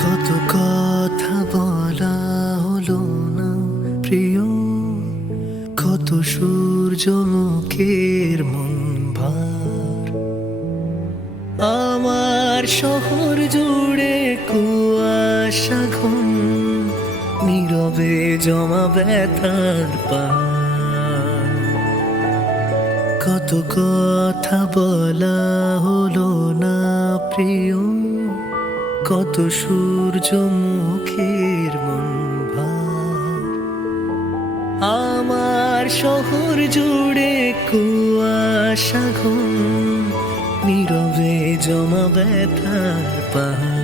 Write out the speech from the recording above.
কত কথা বলা হলো না প্রিয়, কত সূর্যমুখীর মন ভার। আমার শহর জুড়ে কুয়াশা ঘন, নীরবে জমা ব্যথার পার। কত কথা বলা হলো না প্রিয়, কত সূর্যমুখীর মন ভার। আমার শহর জুড়ে কুয়াশা ঘন, নীরবে জমা ব্যথার পাহাড়।